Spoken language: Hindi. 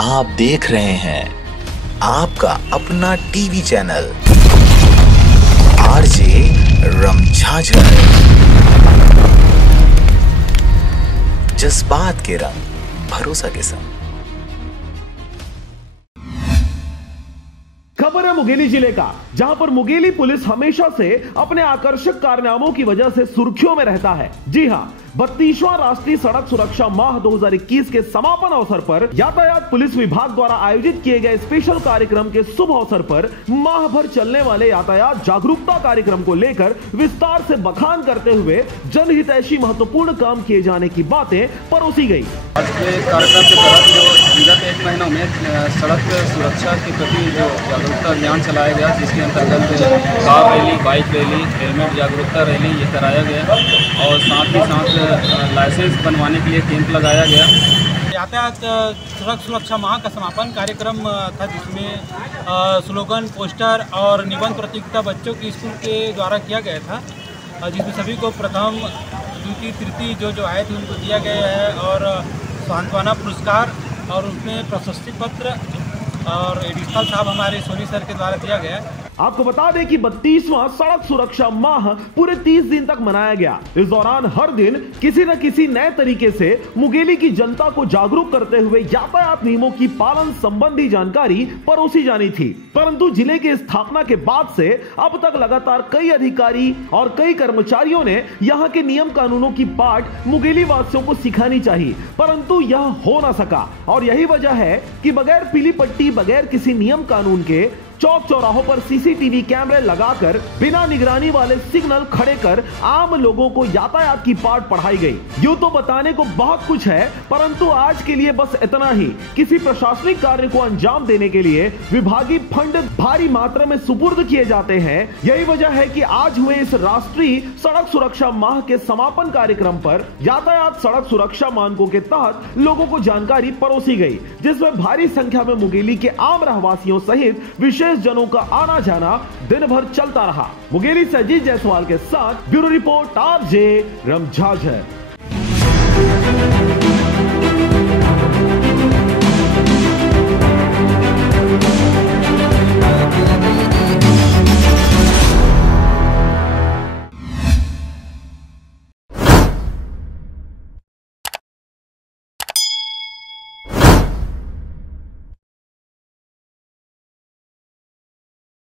आप देख रहे हैं आपका अपना टीवी चैनल आरजे रमझाझर, जज्बात के रंग भरोसा के संग। खबर है मुंगेली जिले का, जहां पर मुंगेली पुलिस हमेशा से अपने आकर्षक कारनामों की वजह से सुर्खियों में रहता है। जी हां, 32वां राष्ट्रीय सड़क सुरक्षा माह 2021 के समापन अवसर पर यातायात पुलिस विभाग द्वारा आयोजित किए गए स्पेशल कार्यक्रम के शुभ अवसर पर माह भर चलने वाले यातायात जागरूकता कार्यक्रम को लेकर विस्तार से बखान करते हुए जनहितैषी महत्वपूर्ण काम किए जाने की बातें परोसी गई। आज के कार्यक्रम के तहत जो विगत 1 महीनों में सड़क सुरक्षा के प्रति जो जागरूकता अभियान चलाया गया, जिसके अंतर्गत car rally, bike rally, helmet जागरूकता रैली ये कराया गया और साथ ही साथ लाइसेंस बनवाने के लिए कैंप लगाया गया। यातायात सड़क सुरक्षा माह का समापन कार्यक्रम था, जिसमें स्लोगन, पोस्टर और निबंध प्रतियोगिता बच्चों की स्कूल के द्वारा किया गया था, जिसमें सभी को प्रथम, द्वितीय, तृतीय जो आए थे उनको दिया गया है और सांत्वना पुरस्कार और उसमें प्रशस्ति पत्र और एडिशनल साहब हमारे सोनी सर के द्वारा दिया गया। आपको बता दें कि 32वां सड़क सुरक्षा माह पूरे 30 दिन तक मनाया गया। इस दौरान हर दिन किसी न किसी नए तरीके से मुंगेली की जनता को जागरूक करते हुए यातायात नियमों की पालन संबंधी जानकारी परोसी जानी थी। परंतु जिले की स्थापना के बाद से अब तक लगातार कई अधिकारी और कई कर्मचारियों ने यहाँ के नियम कानूनों की पाठ मुंगेली वासियों को सिखानी चाहिए, परंतु यह हो ना सका। और यही वजह है कि बगैर पीली पट्टी, बगैर किसी नियम कानून के चौक चौराहों पर सीसीटीवी कैमरे लगाकर बिना निगरानी वाले सिग्नल खड़े कर आम लोगों को यातायात की पाठ पढ़ाई गई। यूं तो बताने को बहुत कुछ है, परंतु आज के लिए बस इतना ही। किसी प्रशासनिक कार्य को अंजाम देने के लिए विभागीय फंड भारी मात्रा में सुपुर्द किए जाते हैं। यही वजह है कि आज हुए इस राष्ट्रीय सड़क सुरक्षा माह के समापन कार्यक्रम पर यातायात सड़क सुरक्षा मानकों के तहत लोगों को जानकारी परोसी गई, जिसमें भारी संख्या में मुंगेली के आम रहवासियों सहित विशेष जनों का आना जाना दिन भर चलता रहा। मुंगेली से अजीत जायसवाल के साथ ब्यूरो रिपोर्ट आरजे रमझाझर।